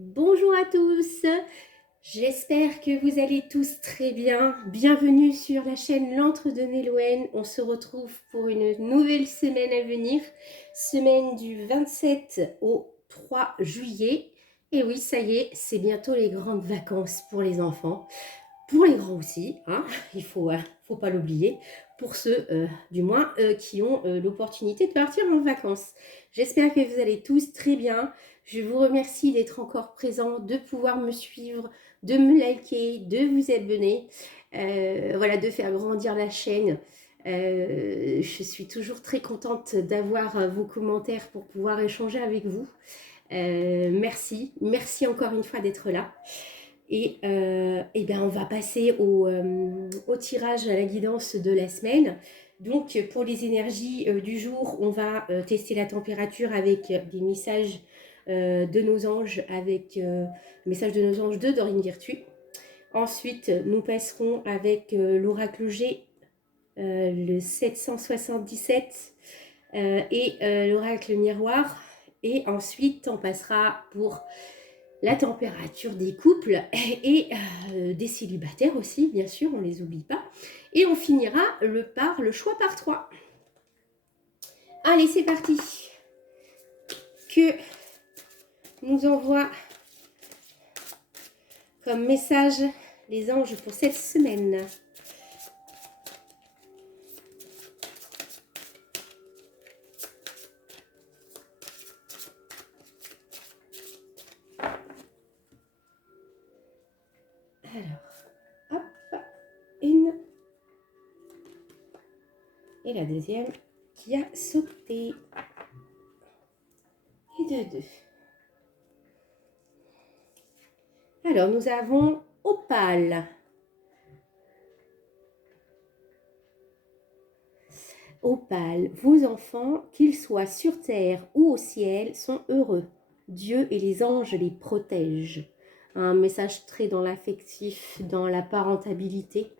Bonjour à tous, j'espère que vous allez tous très bien. Bienvenue sur la chaîne L'Antre de Nolwenn. On se retrouve pour une nouvelle semaine à venir, semaine du 27 au 3 juillet. Et oui, ça y est, c'est bientôt les grandes vacances pour les enfants. Pour les grands aussi, hein, il faut pas l'oublier, pour ceux du moins qui ont l'opportunité de partir en vacances. J'espère que vous allez tous très bien. Je vous remercie d'être encore présents, de pouvoir me suivre, de me liker, de vous abonner, voilà, de faire grandir la chaîne. Je suis toujours très contente d'avoir vos commentaires pour pouvoir échanger avec vous. Merci encore une fois d'être là. Et bien on va passer au tirage à la guidance de la semaine. Donc pour les énergies du jour, on va tester la température avec des messages de nos anges, avec message de nos anges de Dorine Virtue. Ensuite, nous passerons avec l'oracle G, le 777 et l'oracle miroir. Et ensuite, on passera pour la température des couples et des célibataires aussi, bien sûr, on ne les oublie pas. Et on finira par le choix par 3. Allez, c'est parti. Que nous envoient comme message les anges pour cette semaine. Alors, hop, une. Et la deuxième qui a sauté. Et de deux. Alors, nous avons Opale. Opale, vos enfants, qu'ils soient sur terre ou au ciel, sont heureux. Dieu et les anges les protègent. Un message très dans l'affectif, dans la parentabilité.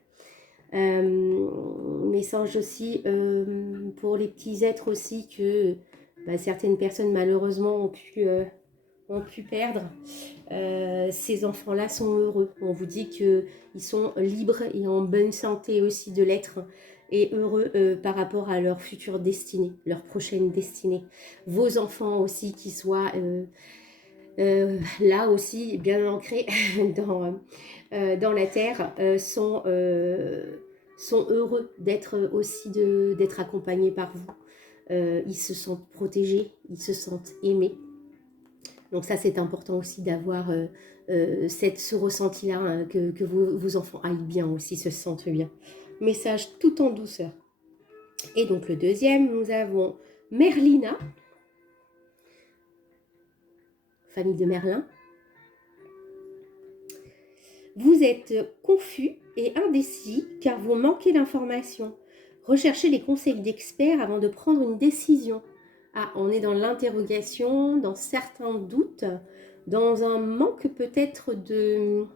Message aussi pour les petits êtres aussi que certaines personnes malheureusement ont pu perdre. Ces enfants-là sont heureux. On vous dit qu'ils sont libres et en bonne santé aussi de l'être et heureux par rapport à leur future destinée, leur prochaine destinée. Vos enfants aussi qui soient là aussi bien ancrés dans la terre sont heureux d'être aussi d'être accompagnés par vous. Ils se sentent protégés, ils se sentent aimés. Donc ça, c'est important aussi d'avoir ce ressenti-là, hein, que vos enfants aillent bien aussi, se sentent bien. Message tout en douceur. Et donc le deuxième, nous avons Merlina, famille de Merlin. Vous êtes confus et indécis car vous manquez d'informations. Recherchez les conseils d'experts avant de prendre une décision. Ah, on est dans l'interrogation, dans certains doutes, dans un manque peut-être de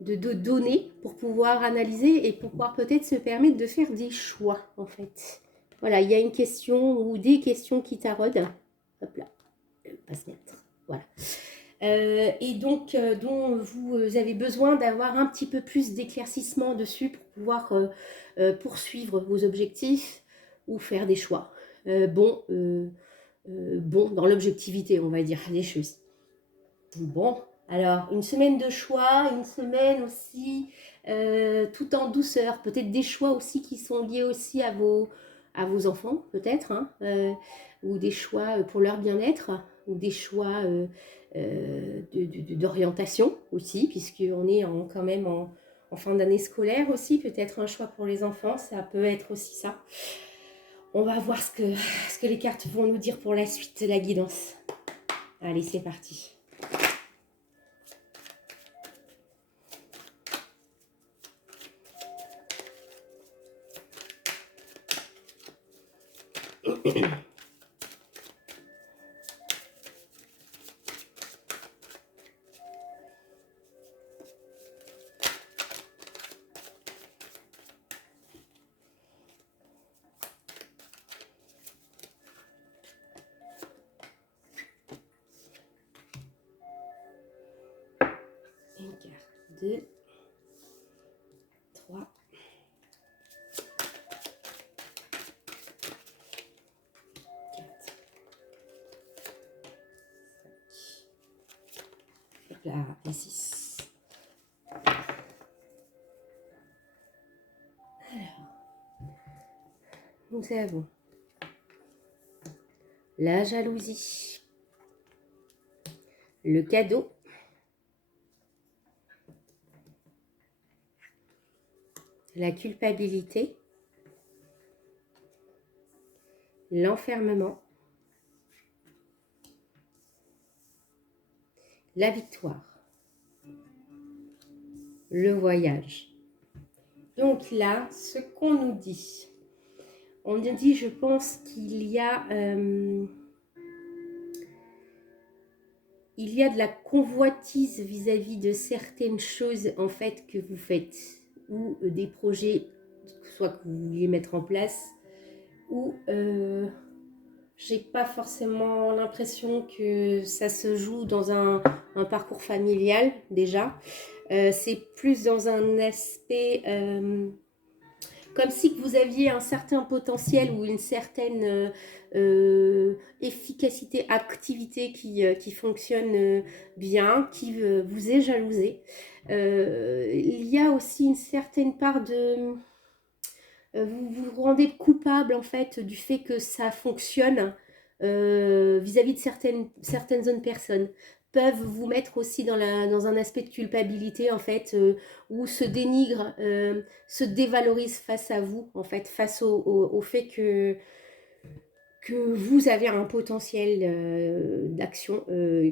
données pour pouvoir analyser et pour pouvoir peut-être se permettre de faire des choix en fait. Voilà, il y a une question ou des questions qui taraudent. Hop là, je vais pas se mettre. Voilà. Et donc dont vous avez besoin d'avoir un petit peu plus d'éclaircissement dessus pour pouvoir poursuivre vos objectifs ou faire des choix. Bon, dans l'objectivité, on va dire, des choses. Bon, alors une semaine de choix, une semaine aussi tout en douceur, peut-être des choix aussi qui sont liés aussi à vos enfants, peut-être, hein, ou des choix pour leur bien-être, ou des choix d'orientation aussi, puisqu'on est quand même en fin d'année scolaire aussi, peut-être un choix pour les enfants, ça peut être aussi ça. On va voir ce que les cartes vont nous dire pour la suite, la guidance. Allez, c'est parti. Une carte, 2, 3, 4, 5, là, et 6. Alors, nous avons la jalousie, le cadeau, la culpabilité, l'enfermement, la victoire, le voyage. Donc là, ce qu'on nous dit, on nous dit, je pense qu'il y a de la convoitise vis-à-vis de certaines choses en fait que vous faites, ou des projets, soit que vous vouliez mettre en place, ou j'ai pas forcément l'impression que ça se joue dans un parcours familial déjà. C'est plus dans un aspect comme si vous aviez un certain potentiel ou une certaine efficacité, activité qui fonctionne bien, qui vous est jalousée. Il y a aussi une certaine part de... vous vous rendez coupable en fait du fait que ça fonctionne vis-à-vis de certaines autres personnes peuvent vous mettre aussi dans un aspect de culpabilité en fait où se dénigre, se dévalorise face à vous en fait, face au fait que vous avez un potentiel d'action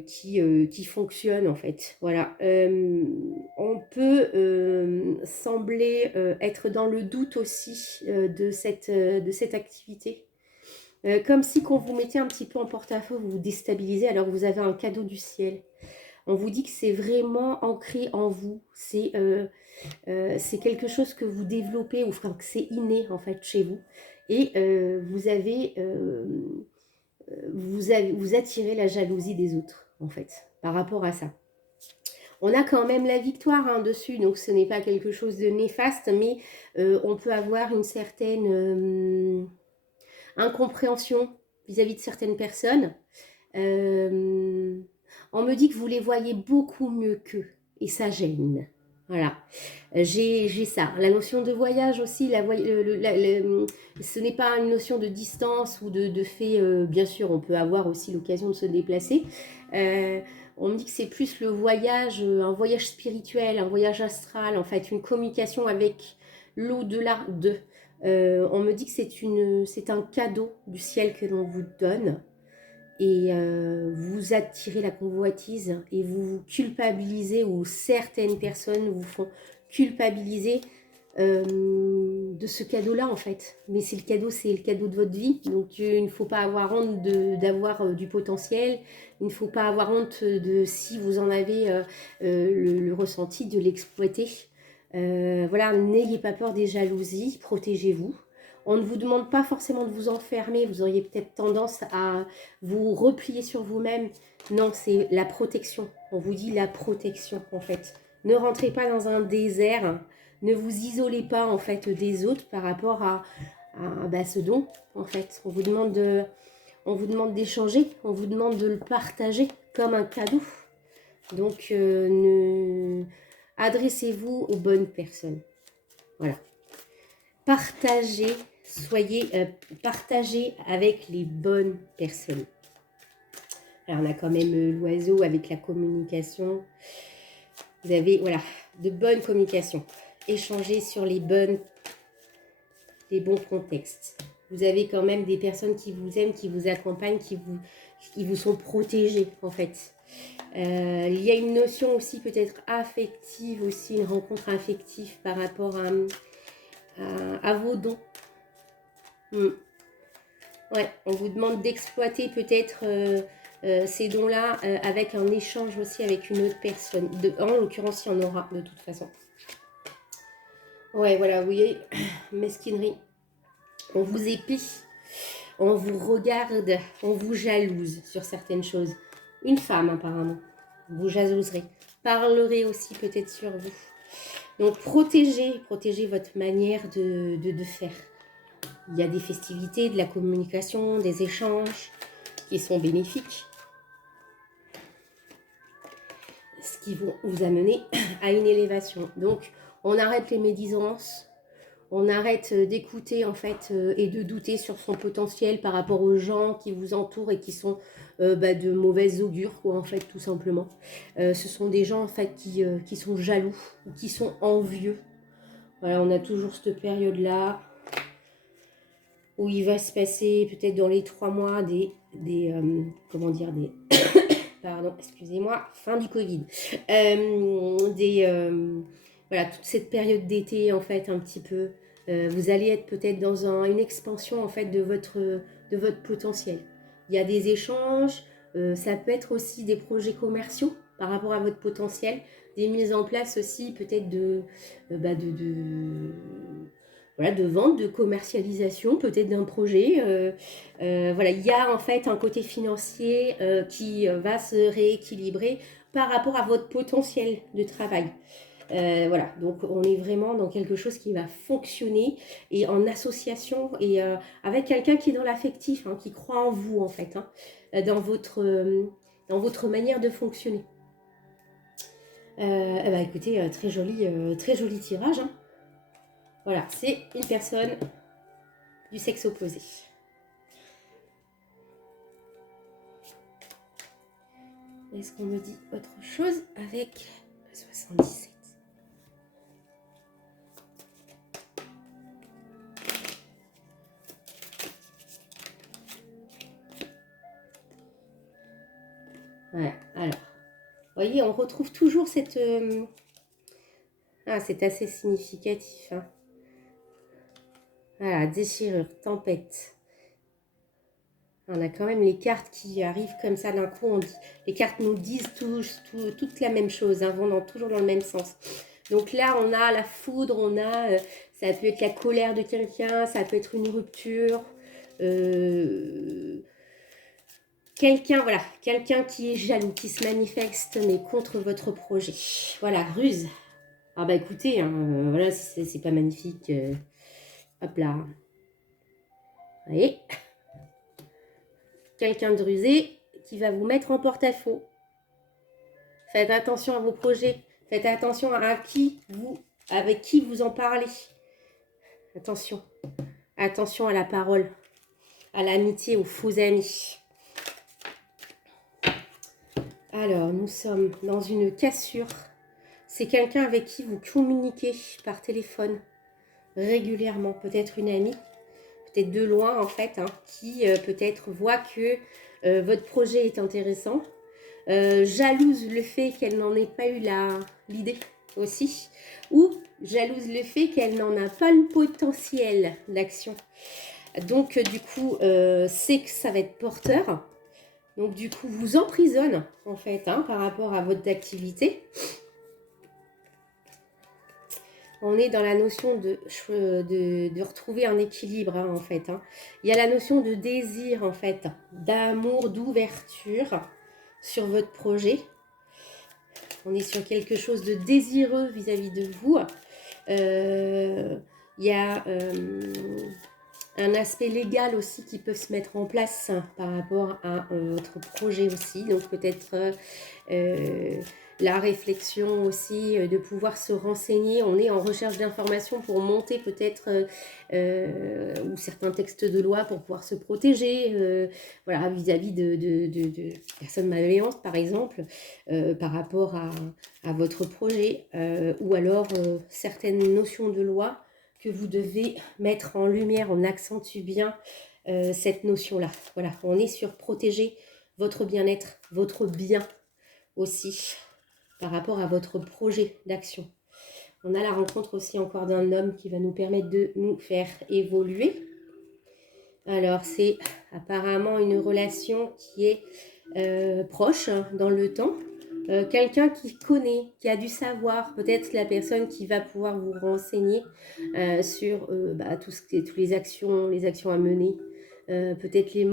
qui fonctionne en fait. Voilà. On peut sembler être dans le doute aussi de cette activité. Comme si quand vous mettez un petit peu en porte-à-faux, vous vous déstabilisez alors que vous avez un cadeau du ciel. On vous dit que c'est vraiment ancré en vous. C'est quelque chose que vous développez, ou enfin, que c'est inné en fait chez vous. Et vous attirez la jalousie des autres en fait par rapport à ça. On a quand même la victoire dessus, donc ce n'est pas quelque chose de néfaste, mais on peut avoir une certaine incompréhension vis-à-vis de certaines personnes. On me dit que vous les voyez beaucoup mieux qu'eux, et ça gêne. Voilà, j'ai ça. La notion de voyage aussi, ce n'est pas une notion de distance ou de fait, bien sûr, on peut avoir aussi l'occasion de se déplacer. On me dit que c'est plus le voyage, un voyage spirituel, un voyage astral, en fait, une communication avec l'au-delà de. On me dit que c'est un cadeau du ciel que l'on vous donne. Et vous attirez la convoitise et vous vous culpabilisez, ou certaines personnes vous font culpabiliser de ce cadeau-là en fait. Mais c'est le cadeau de votre vie, donc il ne faut pas avoir honte d'avoir du potentiel, il ne faut pas avoir honte de, si vous en avez le ressenti, de l'exploiter. Voilà, n'ayez pas peur des jalousies, protégez-vous. On ne vous demande pas forcément de vous enfermer, vous auriez peut-être tendance à vous replier sur vous-même. Non, c'est la protection. On vous dit la protection en fait. Ne rentrez pas dans un désert, ne vous isolez pas en fait des autres par rapport à ce don en fait. On vous demande d'échanger, on vous demande de le partager comme un cadeau. Donc adressez-vous aux bonnes personnes. Voilà. Partagez avec les bonnes personnes. Alors, on a quand même l'oiseau avec la communication. Vous avez, voilà, de bonnes communications. Échangez sur les bons contextes. Vous avez quand même des personnes qui vous aiment, qui vous accompagnent, qui vous sont protégées, en fait. Il y a une notion aussi peut-être affective, aussi une rencontre affective par rapport à vos dons. Ouais, on vous demande d'exploiter peut-être ces dons-là avec un échange aussi avec une autre personne. En l'occurrence, il y en aura de toute façon. Ouais, voilà, vous voyez, mesquinerie. On vous épie, on vous regarde, on vous jalouse sur certaines choses. Une femme apparemment. vous jalouserez. Parlerez aussi peut-être sur vous. Donc protégez votre manière de faire. Il y a des festivités, de la communication, des échanges qui sont bénéfiques. Ce qui vont vous amener à une élévation. Donc on arrête les médisances. On arrête d'écouter en fait et de douter sur son potentiel par rapport aux gens qui vous entourent et qui sont de mauvais augure quoi en fait tout simplement. Ce sont des gens en fait qui sont jaloux ou qui sont envieux. Voilà, on a toujours cette période là où il va se passer peut-être dans les 3 mois comment dire des pardon excusez-moi fin du Covid voilà toute cette période d'été en fait un petit peu. Vous allez être peut-être dans une expansion en fait de votre potentiel. Il y a des échanges, ça peut être aussi des projets commerciaux par rapport à votre potentiel, des mises en place aussi peut-être voilà, de vente, de commercialisation peut-être d'un projet. Voilà, il y a en fait un côté financier qui va se rééquilibrer par rapport à votre potentiel de travail. Voilà, donc on est vraiment dans quelque chose qui va fonctionner et en association et avec quelqu'un qui est dans l'affectif, hein, qui croit en vous en fait, hein, dans votre manière de fonctionner. Écoutez, très joli tirage. Hein. Voilà, c'est une personne du sexe opposé. Est-ce qu'on me dit autre chose avec 77? Voilà, alors, vous voyez, on retrouve toujours cette... Ah, c'est assez significatif. Hein. Voilà, déchirure, tempête. On a quand même les cartes qui arrivent comme ça d'un coup. Les cartes nous disent toute la même chose, hein, vont toujours dans le même sens. Donc là, on a la foudre, ça peut être la colère de quelqu'un, ça peut être une rupture. Quelqu'un qui est jaloux, qui se manifeste, mais contre votre projet. Voilà, ruse. Ah bah écoutez, hein, voilà, c'est pas magnifique. Hop là. Vous voyez ? Quelqu'un de rusé qui va vous mettre en porte-à-faux. Faites attention à vos projets. Faites attention avec qui vous en parlez. Attention. Attention à la parole, à l'amitié, aux faux amis. Alors, nous sommes dans une cassure. C'est quelqu'un avec qui vous communiquez par téléphone régulièrement. Peut-être une amie, peut-être de loin en fait, hein, qui peut-être voit que votre projet est intéressant. Jalouse le fait qu'elle n'en ait pas eu l'idée aussi, ou jalouse le fait qu'elle n'en a pas le potentiel d'action. Donc du coup, c'est que ça va être porteur. Donc du coup, vous emprisonne en fait hein, par rapport à votre activité. On est dans la notion de retrouver un équilibre hein, en fait. Hein. Il y a la notion de désir en fait, d'amour, d'ouverture sur votre projet. On est sur quelque chose de désireux vis-à-vis de vous. Il y a un aspect légal aussi qui peut se mettre en place par rapport à votre projet aussi. Donc peut-être la réflexion aussi, de pouvoir se renseigner. On est en recherche d'informations pour monter peut-être ou certains textes de loi pour pouvoir se protéger voilà, vis-à-vis de personnes malveillantes par exemple par rapport à votre projet ou alors certaines notions de loi que vous devez mettre en lumière. On accentue bien cette notion-là. Voilà, on est sur protéger votre bien-être, votre bien aussi par rapport à votre projet d'action. On a la rencontre aussi encore d'un homme qui va nous permettre de nous faire évoluer. Alors, c'est apparemment une relation qui est proche hein, dans le temps. Quelqu'un qui connaît, qui a du savoir, peut-être la personne qui va pouvoir vous renseigner sur toutes les actions à mener peut-être le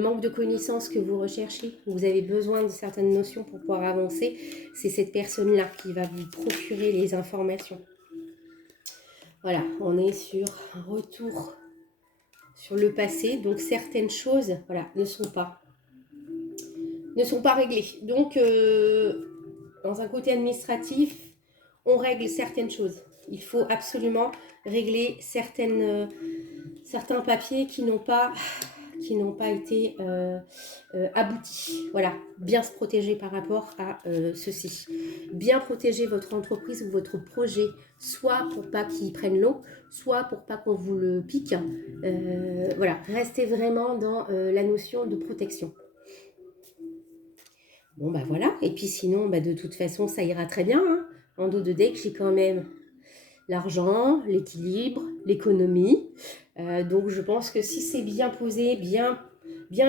manque de connaissances que vous recherchez, vous avez besoin de certaines notions pour pouvoir avancer, c'est cette personne-là qui va vous procurer les informations. Voilà, on est sur un retour sur le passé, donc certaines choses, voilà, ne sont pas réglées. Donc, dans un côté administratif, on règle certaines choses. Il faut absolument régler certains papiers qui n'ont pas été aboutis. Voilà, bien se protéger par rapport à ceci. Bien protéger votre entreprise ou votre projet, soit pour pas qu'il prenne l'eau, soit pour pas qu'on vous le pique. Voilà, restez vraiment dans la notion de protection. Bon, bah voilà. Et puis sinon, bah, de toute façon, ça ira très bien. Hein. En dos de deck, j'ai quand même l'argent, l'équilibre, l'économie. Donc, je pense que si c'est bien posé, bien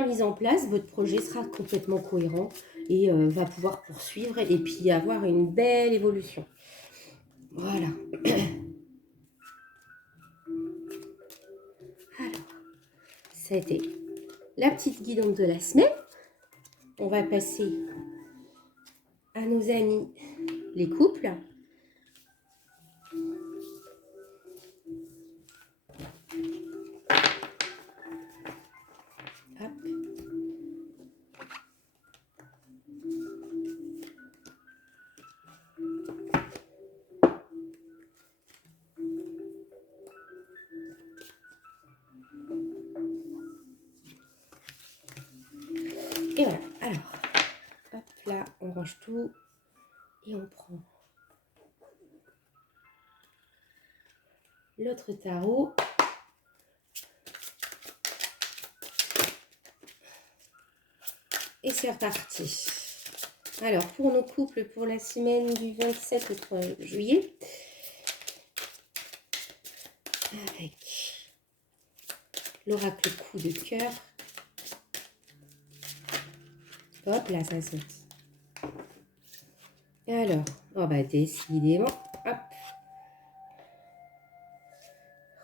mis en place, votre projet sera complètement cohérent et va pouvoir poursuivre et puis avoir une belle évolution. Voilà. Alors, ça a été la petite guidante de la semaine. On va passer à nos amis les couples. Hop. Et voilà. Alors, hop là, on range tout et on prend l'autre tarot. Et c'est reparti. Alors, pour nos couples, pour la semaine du 27 au 3 juillet, avec l'oracle coup de cœur. Hop, là, ça saute. Alors, oh bah, décidément, hop.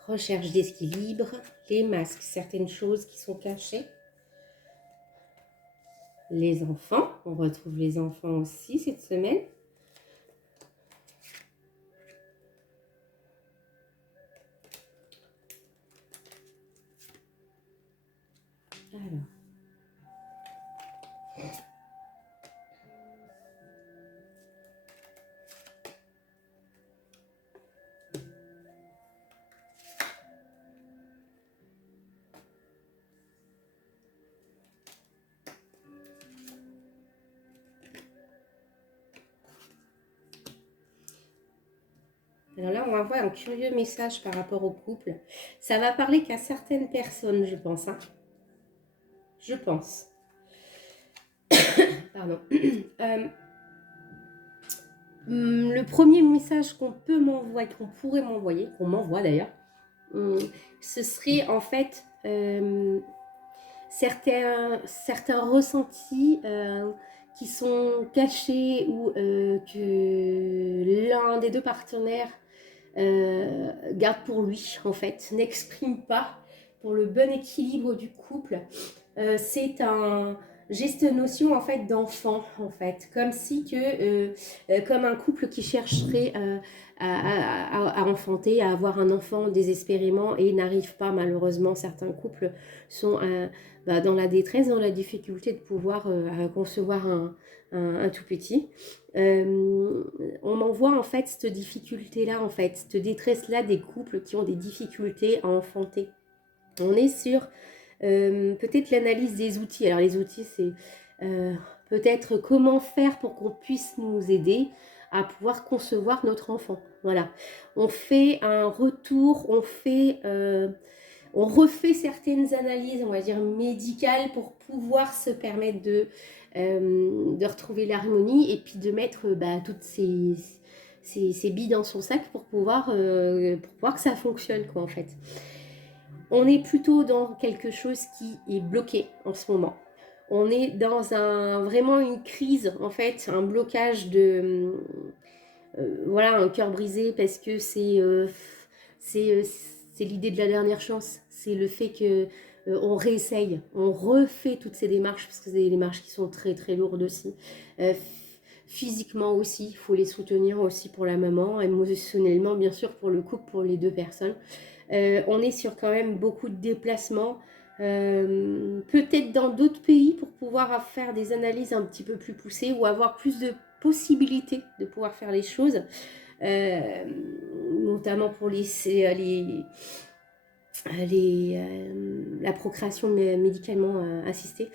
Recherche d'équilibre, les masques, certaines choses qui sont cachées. Les enfants, on retrouve les enfants aussi cette semaine. Alors. Alors là, on va voir un curieux message par rapport au couple. Ça va parler qu'à certaines personnes, je pense. Hein. Je pense. Pardon. Le premier message qu'on peut m'envoyer, qu'on pourrait m'envoyer, qu'on m'envoie d'ailleurs, ce serait en fait certains ressentis qui sont cachés ou que l'un des deux partenaires garde pour lui, en fait, n'exprime pas pour le bon équilibre du couple. J'ai cette notion en fait d'enfant, en fait, comme si comme un couple qui chercherait à enfanter, à avoir un enfant désespérément et n'arrive pas, malheureusement. Certains couples sont dans la détresse, dans la difficulté de pouvoir concevoir un tout petit. On m'envoie en fait cette difficulté-là, en fait, cette détresse-là des couples qui ont des difficultés à enfanter. On est sur peut-être l'analyse des outils. Alors les outils, c'est peut-être comment faire pour qu'on puisse nous aider à pouvoir concevoir notre enfant. Voilà. On fait un retour, on refait certaines analyses, on va dire médicales, pour pouvoir se permettre de retrouver l'harmonie et puis de mettre toutes ces billes dans son sac pour pouvoir que ça fonctionne, quoi, en fait. On est plutôt dans quelque chose qui est bloqué en ce moment. On est dans vraiment une crise, en fait, un blocage de... voilà, un cœur brisé parce que c'est l'idée de la dernière chance. C'est le fait que on réessaye, on refait toutes ces démarches, parce que c'est des démarches qui sont très très lourdes aussi. Physiquement aussi, il faut les soutenir aussi pour la maman, émotionnellement bien sûr pour le couple, pour les deux personnes. On est sur quand même beaucoup de déplacements, peut-être dans d'autres pays pour pouvoir faire des analyses un petit peu plus poussées ou avoir plus de possibilités de pouvoir faire les choses, notamment pour la procréation médicalement assistée,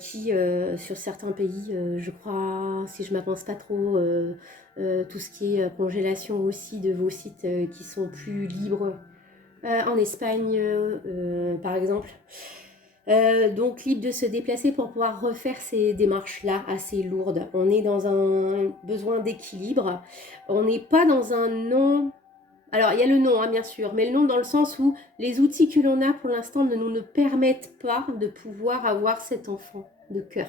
qui sur certains pays, je crois, si je ne m'avance pas trop, tout ce qui est congélation aussi de vos sites qui sont plus libres, en Espagne par exemple. Donc libre de se déplacer pour pouvoir refaire ces démarches-là assez lourdes. On est dans un besoin d'équilibre. On n'est pas dans un non. Alors il y a le non, hein, bien sûr, mais le non dans le sens où les outils que l'on a pour l'instant ne nous permettent pas de pouvoir avoir cet enfant de cœur.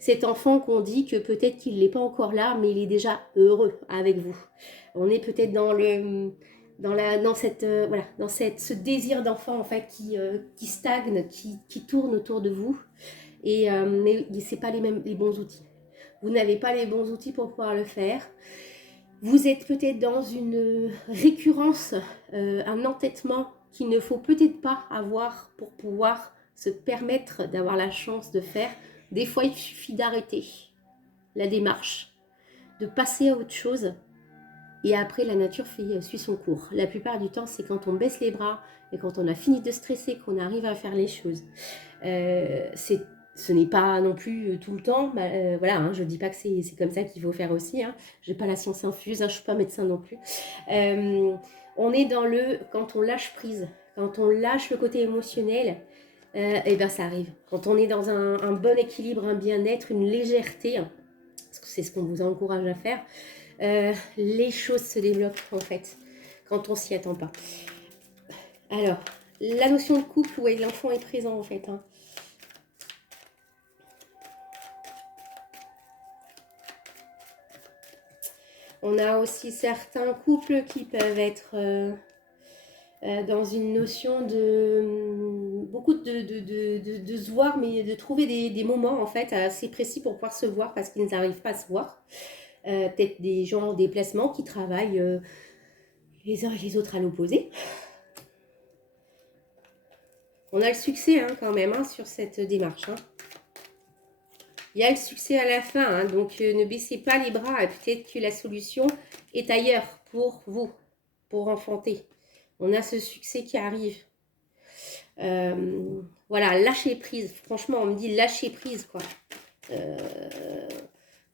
Cet enfant qu'on dit que peut-être qu'il n'est pas encore là, mais il est déjà heureux avec vous. On est peut-être dans ce désir d'enfant en fait qui stagne, qui tourne autour de vous, mais c'est pas les bons outils. Vous n'avez pas les bons outils pour pouvoir le faire. Vous êtes peut-être dans une récurrence, un entêtement qu'il ne faut peut-être pas avoir pour pouvoir se permettre d'avoir la chance de faire. Des fois, il suffit d'arrêter la démarche, de passer à autre chose. Et après, la nature suit son cours. La plupart du temps, c'est quand on baisse les bras et quand on a fini de stresser qu'on arrive à faire les choses. Ce n'est pas non plus tout le temps. Voilà, hein, je ne dis pas que c'est comme ça qu'il faut faire aussi. Hein. Je n'ai pas la science infuse, hein, je ne suis pas médecin non plus. On est dans quand on lâche prise, quand on lâche le côté émotionnel, et ben ça arrive. Quand on est dans un bon équilibre, un bien-être, une légèreté, hein, parce que c'est ce qu'on vous encourage à faire, les choses se débloquent en fait quand on s'y attend pas. Alors, la notion de couple où l'enfant est présent en fait. Hein. On a aussi certains couples qui peuvent être dans une notion de beaucoup de se voir, mais de trouver des moments en fait assez précis pour pouvoir se voir parce qu'ils n'arrivent pas à se voir. Peut-être des gens en déplacement qui travaillent les uns et les autres à l'opposé. On a le succès hein, quand même hein, sur cette démarche. Hein. Il y a le succès à la fin, hein, donc ne baissez pas les bras. Peut-être que la solution est ailleurs pour vous, pour enfanter. On a ce succès qui arrive. Voilà, lâchez prise. Franchement, on me dit lâchez prise, quoi.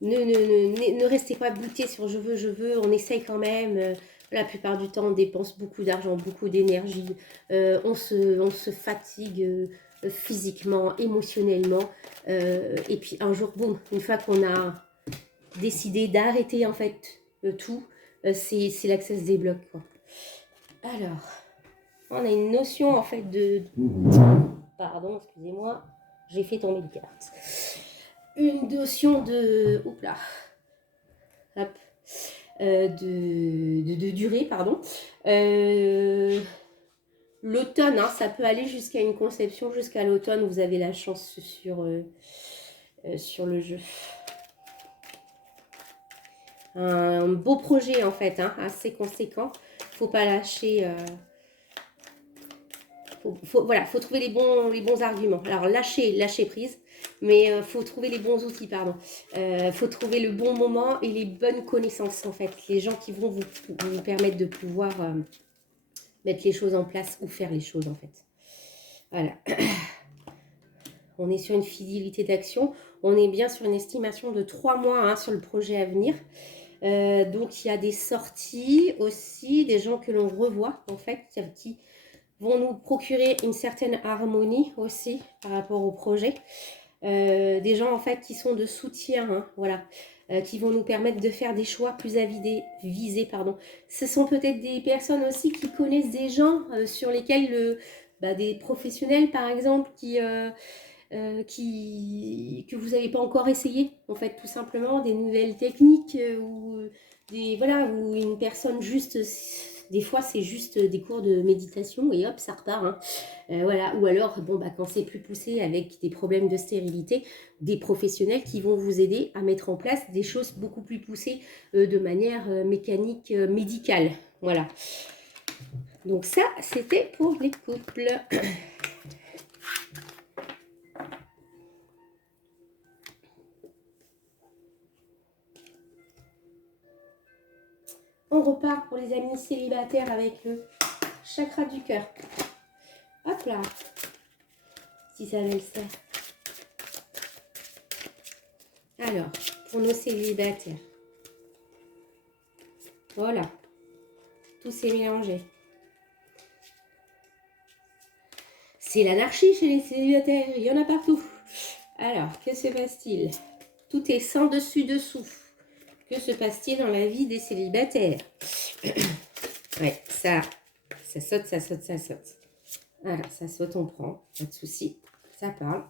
Ne restez pas buté sur je veux. On essaye quand même. La plupart du temps, on dépense beaucoup d'argent, beaucoup d'énergie. On se fatigue physiquement, émotionnellement. Et puis un jour, boum, une fois qu'on a décidé d'arrêter en fait tout, c'est là que ça se débloque, quoi. Alors, on a une notion en fait de... Pardon, excusez-moi, j'ai fait tomber les cartes. Une notion de... Oups là. Hop. De durée, pardon. L'automne, hein, ça peut aller jusqu'à une conception, jusqu'à l'automne, vous avez la chance sur le jeu. Un beau projet en fait, hein, assez conséquent. Faut pas lâcher... faut trouver les bons arguments. Alors, lâcher prise, mais faut trouver les bons outils, pardon. Faut trouver le bon moment et les bonnes connaissances, en fait. Les gens qui vont vous permettre de pouvoir mettre les choses en place ou faire les choses, en fait. Voilà. On est sur une fidélité d'action. On est bien sur une estimation de 3 mois hein, sur le projet à venir. Donc, il y a des sorties aussi, des gens que l'on revoit, en fait, qui vont nous procurer une certaine harmonie aussi par rapport au projet. Des gens en fait qui sont de soutien, hein, voilà, qui vont nous permettre de faire des choix plus visés. Ce sont peut-être des personnes aussi qui connaissent des gens sur lesquels des professionnels par exemple que vous n'avez pas encore essayé en fait tout simplement, des nouvelles techniques ou une personne juste Des fois, c'est juste des cours de méditation et hop, ça repart. Hein. Voilà. Ou alors, bon, bah, quand c'est plus poussé avec des problèmes de stérilité, des professionnels qui vont vous aider à mettre en place des choses beaucoup plus poussées de manière mécanique, médicale. Voilà. Donc ça, c'était pour les couples. On repart pour les amis célibataires avec le chakra du cœur. Hop là. Si ça avait le ça. Alors, pour nos célibataires. Voilà. Tout s'est mélangé. C'est l'anarchie chez les célibataires. Il y en a partout. Alors, que se passe-t-il? Tout est sans dessus-dessous. Que se passe-t-il dans la vie des célibataires? Ouais, ça saute, ça saute, ça saute. Alors, ça saute, on prend. Pas de souci. Ça parle.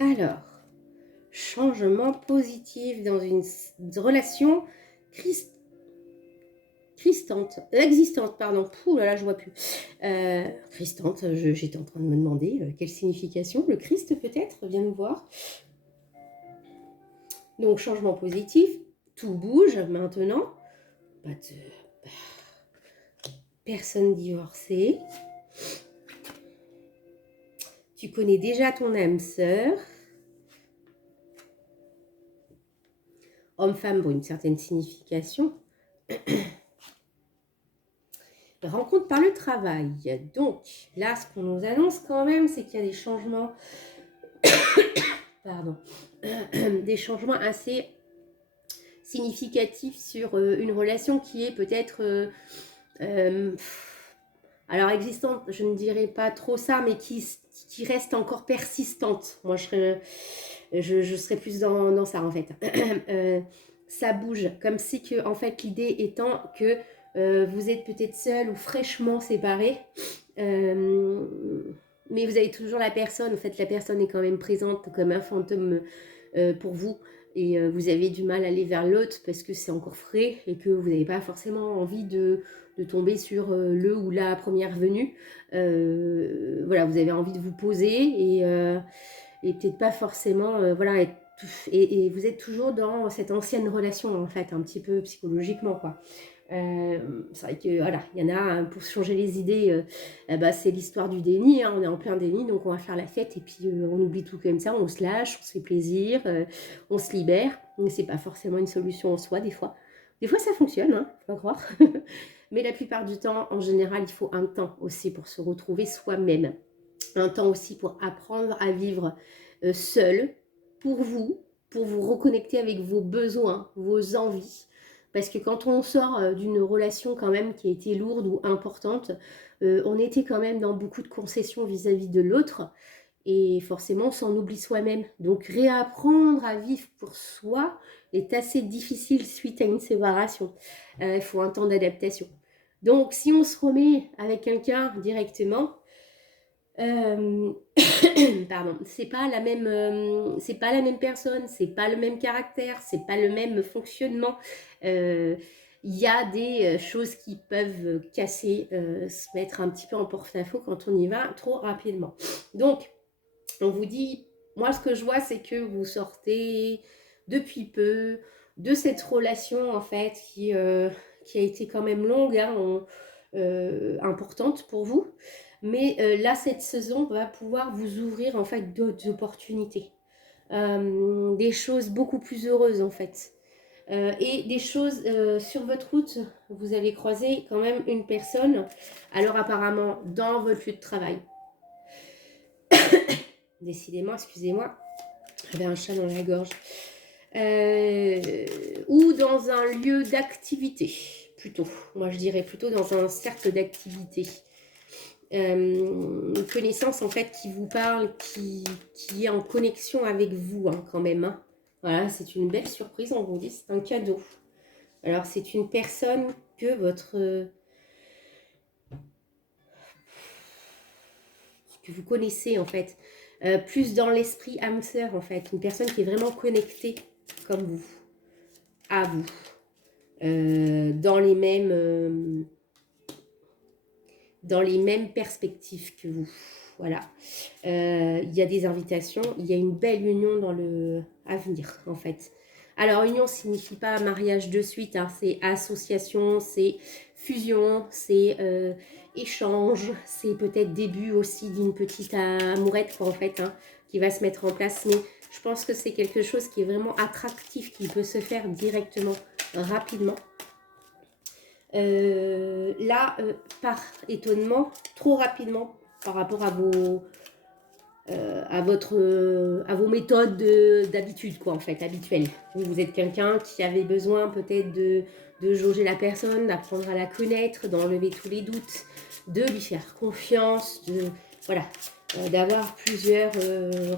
Alors, changement positif dans une relation existante, pardon. Pouh là là, je vois plus. Christante, j'étais en train de me demander quelle signification. Le Christ peut-être, viens nous voir. Donc, changement positif, tout bouge maintenant. Pas de personne divorcée. Tu connais déjà ton âme sœur. Homme-femme pour une certaine signification. Rencontre par le travail. Donc, là, ce qu'on nous annonce quand même, c'est qu'il y a des changements... Pardon. Des changements assez significatifs sur une relation qui est peut-être... alors, existante, je ne dirais pas trop ça, mais qui reste encore persistante. Moi, je serais plus dans ça, en fait. Ça bouge, comme si que, en fait, l'idée étant que vous êtes peut-être seul ou fraîchement séparés, mais vous avez toujours la personne. En fait, la personne est quand même présente comme un fantôme pour vous, et vous avez du mal à aller vers l'autre parce que c'est encore frais et que vous n'avez pas forcément envie de tomber sur le ou la première venue. Voilà, vous avez envie de vous poser et peut-être pas forcément, voilà, et vous êtes toujours dans cette ancienne relation, en fait, un petit peu psychologiquement, quoi. C'est vrai que voilà, il y en a pour changer les idées, bah, c'est l'histoire du déni, hein, on est en plein déni, donc on va faire la fête et puis on oublie tout comme ça, on se lâche, on se fait plaisir, on se libère, mais c'est pas forcément une solution en soi des fois. Des fois ça fonctionne, hein, faut pas croire, mais la plupart du temps, en général, il faut un temps aussi pour se retrouver soi-même, un temps aussi pour apprendre à vivre seul, pour vous reconnecter avec vos besoins, vos envies. Parce que quand on sort d'une relation quand même qui a été lourde ou importante, on était quand même dans beaucoup de concessions vis-à-vis de l'autre. Et forcément, on s'en oublie soi-même. Donc réapprendre à vivre pour soi est assez difficile suite à une séparation. Il faut un temps d'adaptation. Donc si on se remet avec quelqu'un directement, pardon, c'est pas la même personne, c'est pas le même caractère, c'est pas le même fonctionnement. Il y a des choses qui peuvent casser, se mettre un petit peu en porte-à-faux quand on y va trop rapidement. Donc, on vous dit, moi ce que je vois, c'est que vous sortez depuis peu de cette relation en fait qui a été quand même longue, hein, importante pour vous. Mais là, cette saison va pouvoir vous ouvrir en fait d'autres opportunités, des choses beaucoup plus heureuses en fait. Et des choses sur votre route, vous allez croiser quand même une personne, alors apparemment dans votre lieu de travail. Décidément, excusez-moi, j'avais un chat dans la gorge. Ou dans un lieu d'activité, plutôt. Moi, je dirais plutôt dans un cercle d'activité. Une connaissance en fait qui vous parle, qui est en connexion avec vous hein, quand même. Hein. Voilà, c'est une belle surprise, on vous dit, c'est un cadeau. Alors c'est une personne que que vous connaissez en fait, plus dans l'esprit âme sœur en fait, une personne qui est vraiment connectée comme vous, à vous, dans les mêmes perspectives que vous. Voilà. Il y a des invitations, il y a une belle union dans le avenir, en fait. Alors, union ne signifie pas mariage de suite, hein, c'est association, c'est fusion, c'est échange, c'est peut-être début aussi d'une petite amourette, quoi, en fait, hein, qui va se mettre en place. Mais je pense que c'est quelque chose qui est vraiment attractif, qui peut se faire directement, rapidement. Là, par étonnement, trop rapidement par rapport à vos méthodes d'habitude, quoi, en fait, habituelles. Vous êtes quelqu'un qui avait besoin peut-être de jauger la personne, d'apprendre à la connaître, d'enlever tous les doutes, de lui faire confiance, voilà, d'avoir plusieurs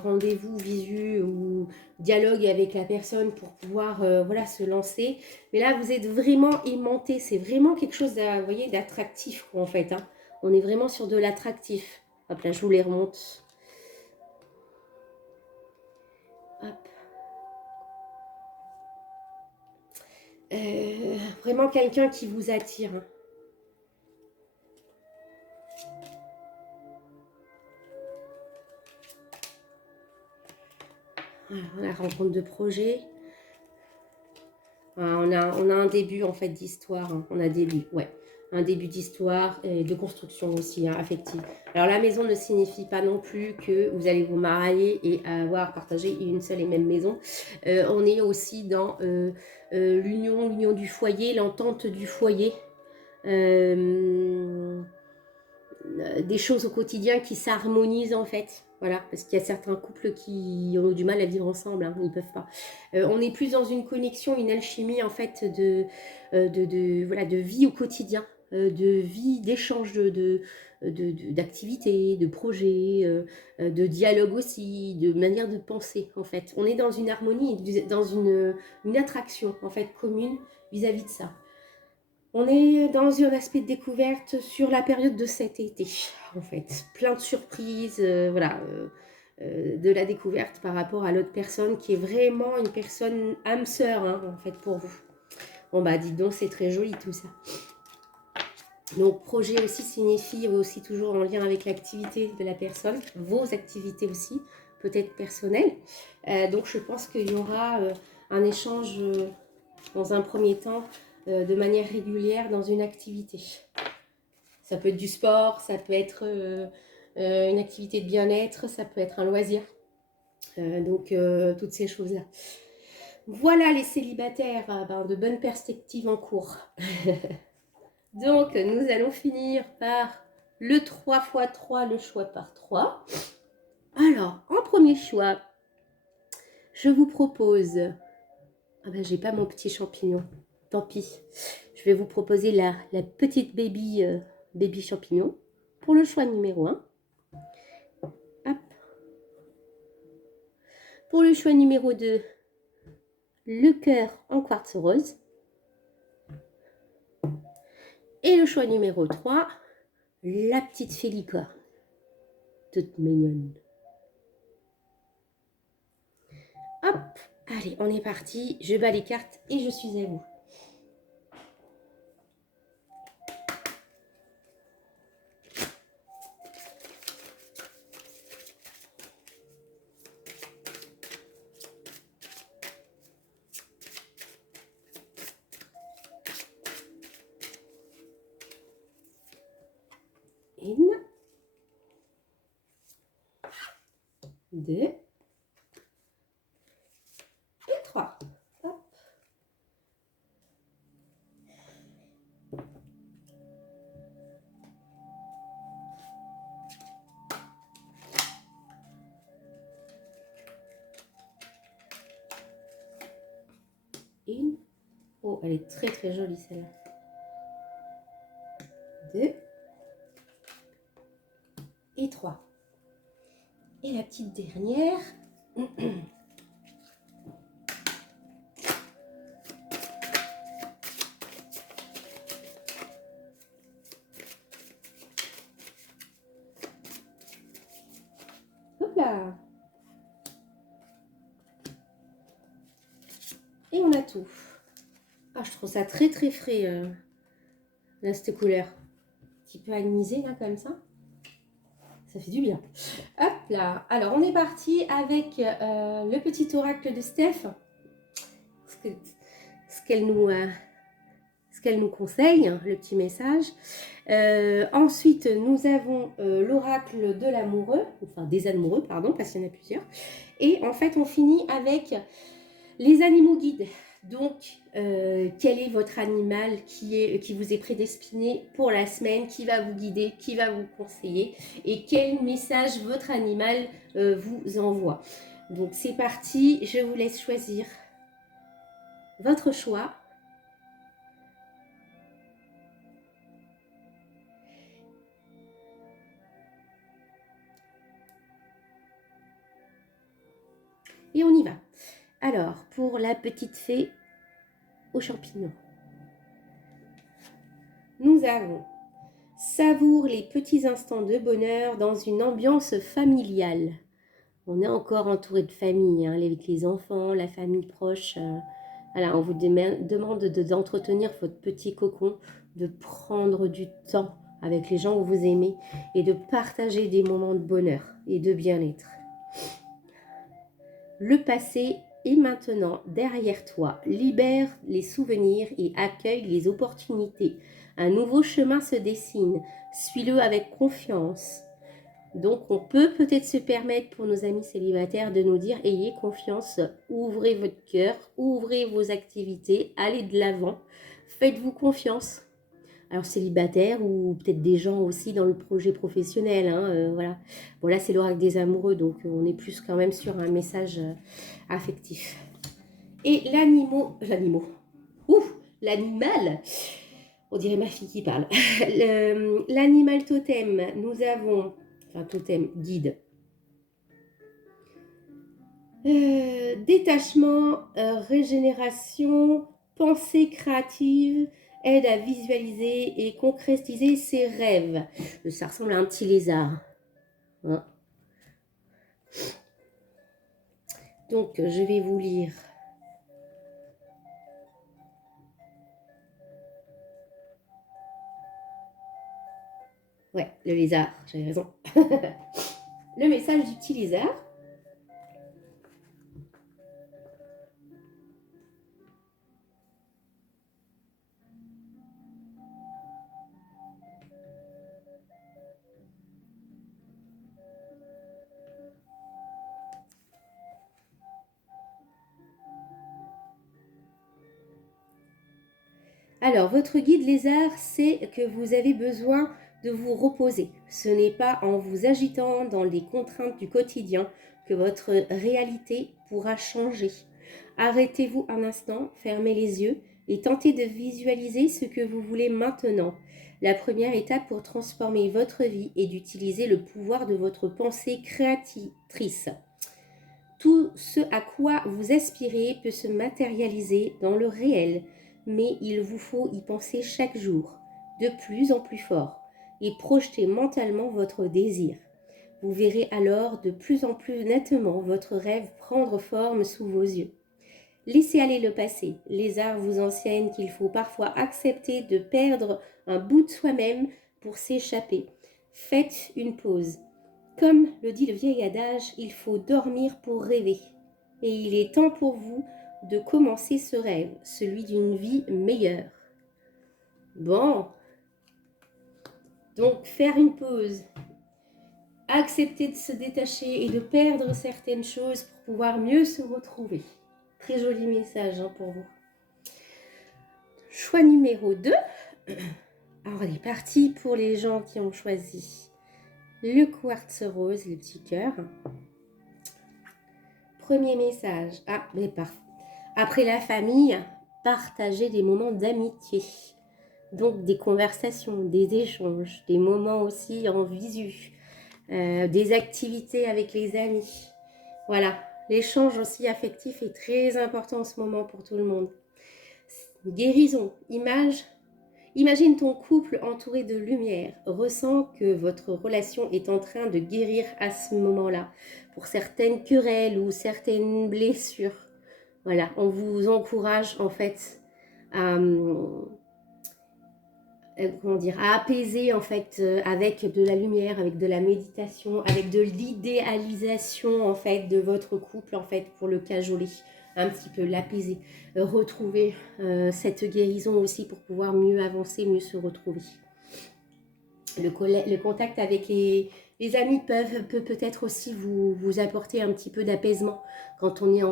rendez-vous, visu ou dialogue avec la personne pour pouvoir voilà, se lancer. Mais là, vous êtes vraiment aimanté. C'est vraiment quelque chose vous voyez, d'attractif, en fait. Hein. On est vraiment sur de l'attractif. Hop là, je vous les remonte. Hop. Vraiment quelqu'un qui vous attire. Hein. Voilà, la rencontre de projet. On a un début en fait d'histoire. Hein. On a début, ouais. Un début d'histoire et de construction aussi, hein, affective. Alors la maison ne signifie pas non plus que vous allez vous marier et avoir partagé une seule et même maison. On est aussi dans l'union du foyer, l'entente du foyer. Des choses au quotidien qui s'harmonisent en fait. Voilà, parce qu'il y a certains couples qui ont du mal à vivre ensemble, hein, ils ne peuvent pas. On est plus dans une connexion, une alchimie en fait voilà, de vie au quotidien, de vie, d'échange d'activités, de projets, de dialogue aussi, de manière de penser en fait. On est dans une harmonie, dans une attraction en fait commune vis-à-vis de ça. On est dans un aspect de découverte sur la période de cet été, en fait. Plein de surprises, voilà, de la découverte par rapport à l'autre personne qui est vraiment une personne âme sœur, hein, en fait, pour vous. Bon, bah, dites donc, c'est très joli tout ça. Donc, projet aussi signifie aussi toujours en lien avec l'activité de la personne, vos activités aussi, peut-être personnelles. Donc, je pense qu'il y aura un échange dans un premier temps de manière régulière dans une activité. Ça peut être du sport, ça peut être une activité de bien-être, ça peut être un loisir. Donc, toutes ces choses-là. Voilà les célibataires, de bonnes perspectives en cours. Donc, nous allons finir par le 3 x 3, le choix par 3. Alors, en premier choix, je vous propose... Ah ben, j'ai pas mon petit champignon. Tant pis. Je vais vous proposer la petite baby champignon pour le choix numéro 1. Hop. Pour le choix numéro 2, le cœur en quartz rose. Et le choix numéro 3, la petite félicorne. Toute mignonne. Hop, allez, on est parti. Je bats les cartes et je suis à vous. Une, deux et trois. Hop. Une. Oh, elle est très très jolie celle-là. Deux. et 3. Et la petite dernière. Hop là. Et on a tout. Ah, je trouve ça très très frais, là, cette couleur. Un petit peu anisé, là, comme ça. Ça fait du bien. Hop là. Alors, on est parti avec le petit oracle de Steph. Ce qu'elle nous conseille, hein, le petit message. Ensuite, nous avons l'oracle de l'amoureux, enfin des amoureux, pardon, parce qu'il y en a plusieurs. Et en fait, on finit avec les animaux guides. Donc, quel est votre animal qui vous est prédestiné pour la semaine, qui va vous guider, qui va vous conseiller et quel message votre animal vous envoie. Donc, c'est parti, je vous laisse choisir votre choix. Et on y va. Alors, pour la petite fée aux champignons, nous avons savoure les petits instants de bonheur dans une ambiance familiale. On est encore entouré de famille, hein, avec les enfants, la famille proche. Voilà, on vous demande d'entretenir votre petit cocon, de prendre du temps avec les gens que vous aimez et de partager des moments de bonheur et de bien-être. Le passé est maintenant derrière toi. Libère les souvenirs et accueille les opportunités. Un nouveau chemin se dessine. Suis-le avec confiance. Donc, on peut peut-être se permettre pour nos amis célibataires de nous dire « Ayez confiance, ouvrez votre cœur, ouvrez vos activités, allez de l'avant, faites-vous confiance. » Alors, célibataires ou peut-être des gens aussi dans le projet professionnel, hein, voilà. Bon, là, c'est l'oracle des amoureux, donc on est plus quand même sur un message affectif. Et l'animal, on dirait ma fille qui parle. L'animal totem, nous avons, enfin totem, guide. Détachement, régénération, pensée créative, aide à visualiser et concrétiser ses rêves. Ça ressemble à un petit lézard. Hein. Donc, je vais vous lire. Ouais, le lézard, j'avais raison. Le message du petit lézard. Alors, votre guide lézard sait que vous avez besoin de vous reposer. Ce n'est pas en vous agitant dans les contraintes du quotidien que votre réalité pourra changer. Arrêtez-vous un instant, fermez les yeux et tentez de visualiser ce que vous voulez maintenant. La première étape pour transformer votre vie est d'utiliser le pouvoir de votre pensée créatrice. Tout ce à quoi vous aspirez peut se matérialiser dans le réel, mais il vous faut y penser chaque jour, de plus en plus fort, et projeter mentalement votre désir. Vous verrez alors de plus en plus nettement votre rêve prendre forme sous vos yeux. Laissez aller le passé. Les arts vous enseignent qu'il faut parfois accepter de perdre un bout de soi-même pour s'échapper. Faites une pause. Comme le dit le vieil adage, il faut dormir pour rêver. Et il est temps pour vous de commencer ce rêve, celui d'une vie meilleure. Bon, donc faire une pause, accepter de se détacher et de perdre certaines choses pour pouvoir mieux se retrouver. Très joli message pour vous. Choix numéro 2. Alors, on est parti pour les gens qui ont choisi le quartz rose, le petit cœur. Premier message. Ah, mais parfait. Après la famille, partagez des moments d'amitié. Donc, des conversations, des échanges, des moments aussi en visu. des activités avec les amis. Voilà, l'échange aussi affectif est très important en ce moment pour tout le monde. Guérison, imagine ton couple entouré de lumière. Ressens que votre relation est en train de guérir à ce moment-là pour certaines querelles ou certaines blessures. Voilà, on vous encourage en fait à, comment dire, à apaiser en fait avec de la lumière, avec de la méditation, avec de l'idéalisation en fait de votre couple en fait pour le cajoler, un petit peu l'apaiser, retrouver cette guérison aussi pour pouvoir mieux avancer, mieux se retrouver. Le contact avec les amis peut peut-être aussi vous apporter un petit peu d'apaisement quand on est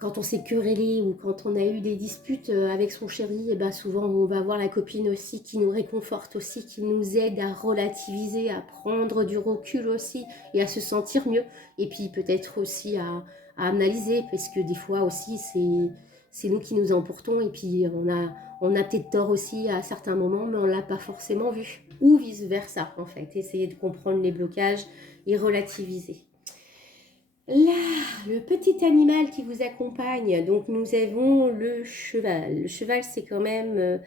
quand on s'est querellé ou quand on a eu des disputes avec son chéri, et ben souvent on va voir la copine aussi qui nous réconforte aussi, qui nous aide à relativiser, à prendre du recul aussi et à se sentir mieux. Et puis peut-être aussi à analyser, parce que des fois aussi c'est nous qui nous emportons et puis on a peut-être tort aussi à certains moments, mais on ne l'a pas forcément vu. Ou vice-versa en fait, essayer de comprendre les blocages et relativiser. Là, le petit animal qui vous accompagne, donc nous avons le cheval. Le cheval, c'est quand même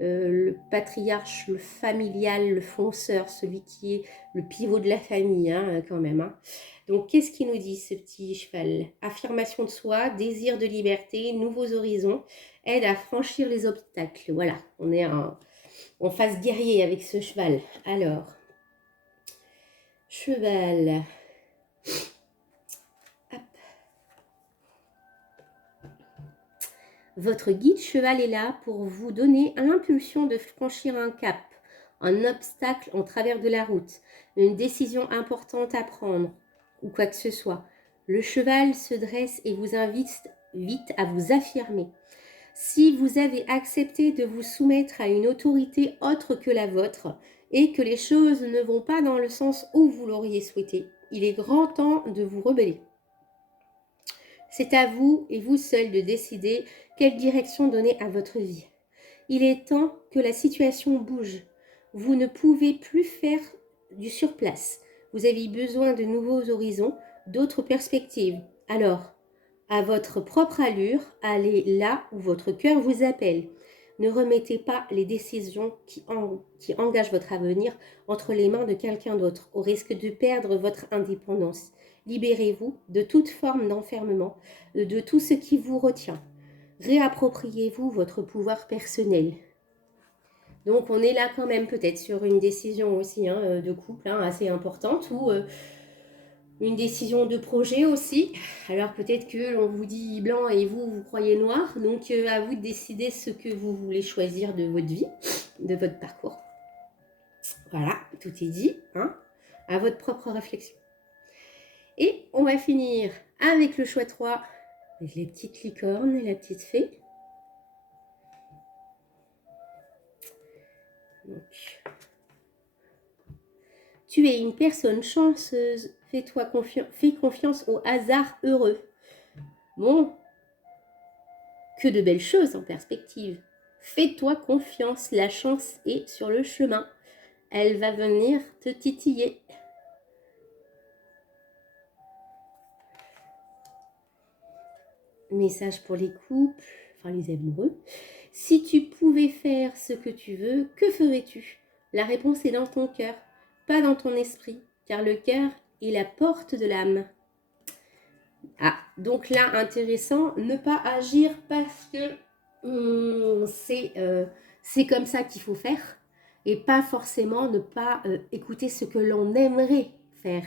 le patriarche, le familial, le fonceur, celui qui est le pivot de la famille, hein, quand même. Hein. Donc, qu'est-ce qu'il nous dit, ce petit cheval? Affirmation de soi, désir de liberté, nouveaux horizons, aide à franchir les obstacles. Voilà, on est en phase guerrier avec ce cheval. Alors, cheval... Votre guide cheval est là pour vous donner l'impulsion de franchir un cap, un obstacle en travers de la route, une décision importante à prendre, ou quoi que ce soit. Le cheval se dresse et vous invite vite à vous affirmer. Si vous avez accepté de vous soumettre à une autorité autre que la vôtre et que les choses ne vont pas dans le sens où vous l'auriez souhaité, il est grand temps de vous rebeller. C'est à vous et vous seul de décider quelle direction donner à votre vie. Il est temps que la situation bouge. Vous ne pouvez plus faire du surplace. Vous avez besoin de nouveaux horizons, d'autres perspectives. Alors, à votre propre allure, allez là où votre cœur vous appelle. Ne remettez pas les décisions qui engagent votre avenir entre les mains de quelqu'un d'autre, au risque de perdre votre indépendance. Libérez-vous de toute forme d'enfermement, de tout ce qui vous retient. Réappropriez-vous votre pouvoir personnel. Donc on est là quand même peut-être sur une décision aussi de couple assez importante ou une décision de projet aussi. Alors peut-être que l'on vous dit blanc et vous croyez noir. Donc à vous de décider ce que vous voulez choisir de votre vie, de votre parcours. Voilà, tout est dit, à votre propre réflexion. Et on va finir avec le choix 3, avec les petites licornes et la petite fée. Donc, tu es une personne chanceuse, fais confiance au hasard heureux. Bon, que de belles choses en perspective. Fais-toi confiance, la chance est sur le chemin. Elle va venir te titiller. Message pour les couples, enfin les amoureux. Si tu pouvais faire ce que tu veux, que ferais-tu? La réponse est dans ton cœur, pas dans ton esprit, car le cœur est la porte de l'âme. Ah, donc là, intéressant, ne pas agir parce que c'est comme ça qu'il faut faire et pas forcément ne pas écouter ce que l'on aimerait faire.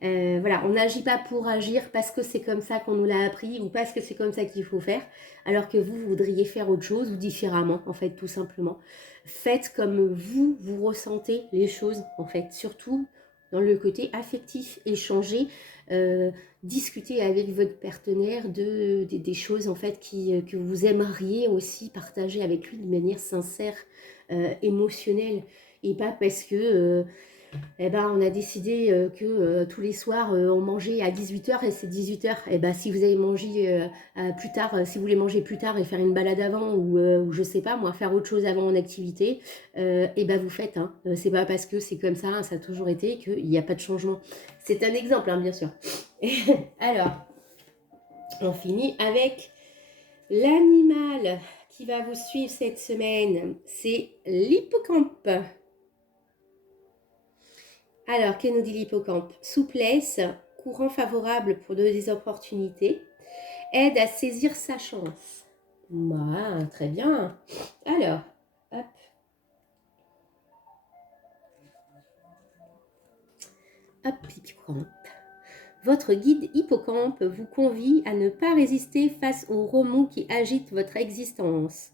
Voilà, on n'agit pas pour agir parce que c'est comme ça qu'on nous l'a appris ou parce que c'est comme ça qu'il faut faire, alors que vous voudriez faire autre chose ou différemment, en fait, tout simplement. Faites comme vous ressentez les choses, en fait, surtout dans le côté affectif, échanger, discuter avec votre partenaire des choses, en fait, que vous aimeriez aussi partager avec lui de manière sincère, émotionnelle, et pas parce que... eh ben, on a décidé que tous les soirs, on mangeait à 18h et c'est 18h. Eh ben, si vous allez manger plus tard, si vous voulez manger plus tard et faire une balade avant ou je sais pas, moi, faire autre chose avant en activité, eh ben, vous faites. Hein. C'est pas parce que c'est comme ça, hein, ça a toujours été, qu'il n'y a pas de changement. C'est un exemple, hein, bien sûr. Alors, on finit avec l'animal qui va vous suivre cette semaine. C'est l'hippocampe. Alors, que nous dit l'hippocampe? Souplesse, courant favorable pour des opportunités, aide à saisir sa chance. Voilà, très bien. Alors, hop. Hop, hippocampe. Votre guide hippocampe vous convie à ne pas résister face aux remous qui agitent votre existence.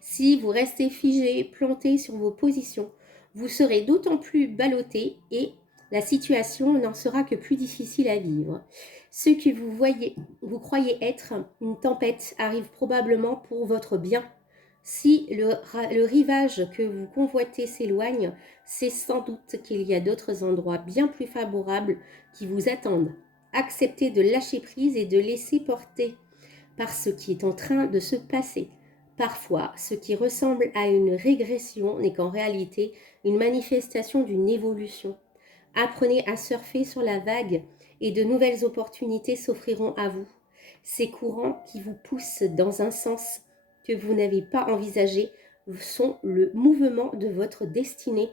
Si vous restez figé, planté sur vos positions, vous serez d'autant plus ballotté et la situation n'en sera que plus difficile à vivre. Ce que vous croyez être une tempête arrive probablement pour votre bien. Si le rivage que vous convoitez s'éloigne, c'est sans doute qu'il y a d'autres endroits bien plus favorables qui vous attendent. Acceptez de lâcher prise et de laisser porter par ce qui est en train de se passer. Parfois, ce qui ressemble à une régression n'est qu'en réalité une manifestation d'une évolution. Apprenez à surfer sur la vague et de nouvelles opportunités s'offriront à vous. Ces courants qui vous poussent dans un sens que vous n'avez pas envisagé sont le mouvement de votre destinée.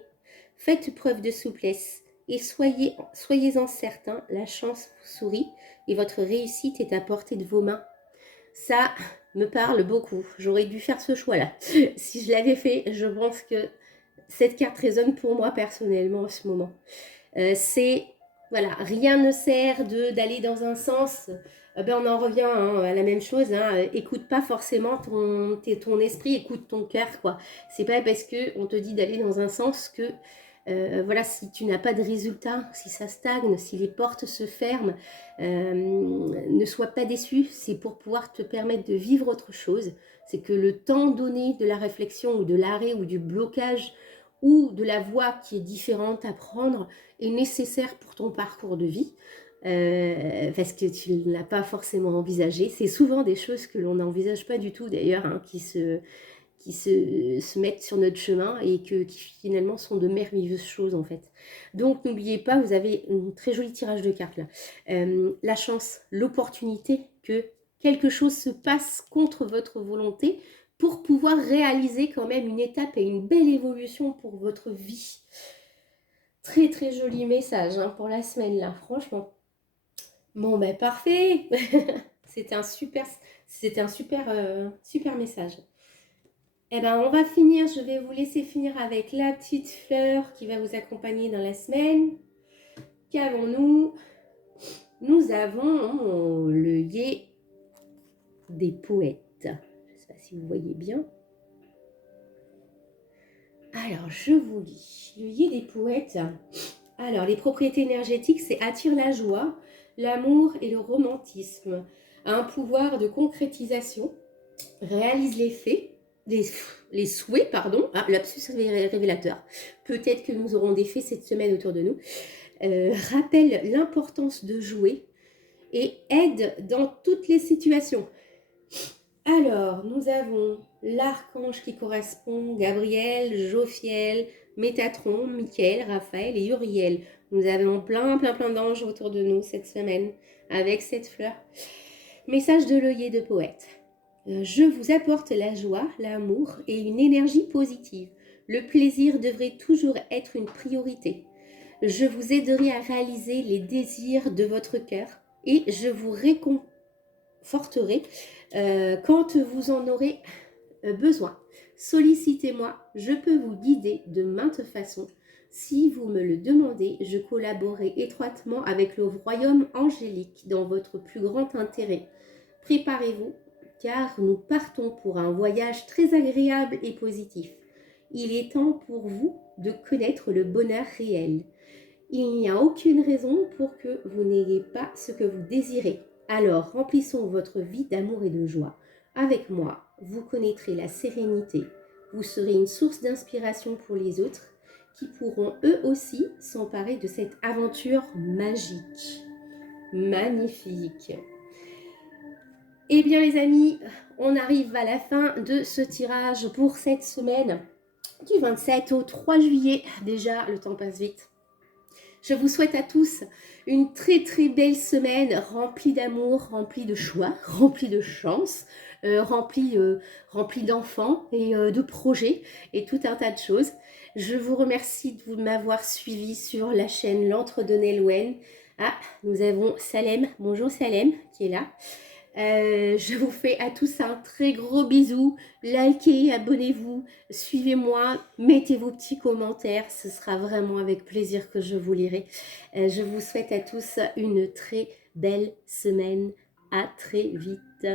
Faites preuve de souplesse et soyez-en certains, la chance vous sourit et votre réussite est à portée de vos mains. Ça me parle beaucoup. J'aurais dû faire ce choix-là. Si je l'avais fait, je pense que cette carte résonne pour moi personnellement en ce moment. Voilà, rien ne sert d'aller dans un sens. Ben on en revient à la même chose. Écoute pas forcément ton esprit, écoute ton cœur, quoi. C'est pas parce que on te dit d'aller dans un sens que voilà, si tu n'as pas de résultat, si ça stagne, si les portes se ferment, ne sois pas déçu. C'est pour pouvoir te permettre de vivre autre chose. C'est que le temps donné de la réflexion ou de l'arrêt ou du blocage ou de la voie qui est différente à prendre est nécessaire pour ton parcours de vie. Parce que tu ne l'as pas forcément envisagé. C'est souvent des choses que l'on n'envisage pas du tout d'ailleurs, hein, qui se mettent sur notre chemin et qui finalement sont de merveilleuses choses en fait. Donc n'oubliez pas, vous avez un très joli tirage de cartes là. La chance, l'opportunité que quelque chose se passe contre votre volonté pour pouvoir réaliser quand même une étape et une belle évolution pour votre vie. Très très joli message hein, pour la semaine là, franchement. Bon ben parfait. C'était un super message. Eh ben on va finir, je vais vous laisser finir avec la petite fleur qui va vous accompagner dans la semaine. Qu'avons-nous? Nous avons l'œillet des poètes. Je ne sais pas si vous voyez bien. Alors, je vous lis. L'œillet des poètes. Alors, les propriétés énergétiques, c'est attire la joie, l'amour et le romantisme. A un pouvoir de concrétisation, réalise les faits, les souhaits, pardon. Ah, lapsus révélateur. Peut-être que nous aurons des faits cette semaine autour de nous. Rappelle l'importance de jouer et aide dans toutes les situations. Alors, nous avons l'archange qui correspond, Gabriel, Jophiel, Métatron, Michael, Raphaël et Uriel. Nous avons plein d'anges autour de nous cette semaine avec cette fleur. Message de l'œillet de poète. Je vous apporte la joie, l'amour et une énergie positive. Le plaisir devrait toujours être une priorité. Je vous aiderai à réaliser les désirs de votre cœur et je vous réconforterai quand vous en aurez besoin. Sollicitez-moi, je peux vous guider de maintes façons. Si vous me le demandez, je collaborerai étroitement avec le royaume angélique dans votre plus grand intérêt. Préparez-vous, car nous partons pour un voyage très agréable et positif. Il est temps pour vous de connaître le bonheur réel. Il n'y a aucune raison pour que vous n'ayez pas ce que vous désirez. Alors remplissons votre vie d'amour et de joie. Avec moi, vous connaîtrez la sérénité. Vous serez une source d'inspiration pour les autres qui pourront eux aussi s'emparer de cette aventure magique. Magnifique. Eh bien les amis, on arrive à la fin de ce tirage pour cette semaine du 27 au 3 juillet. Déjà, le temps passe vite. Je vous souhaite à tous une très très belle semaine remplie d'amour, remplie de choix, remplie de chance, remplie d'enfants et de projets et tout un tas de choses. Je vous remercie de m'avoir suivi sur la chaîne L'Antre de Nolwenn. Ah, nous avons Salem. Bonjour Salem qui est là. Je vous fais à tous un très gros bisou. Likez, abonnez-vous, suivez-moi, mettez vos petits commentaires. Ce sera vraiment avec plaisir que je vous lirai. Je vous souhaite à tous une très belle semaine. À très vite.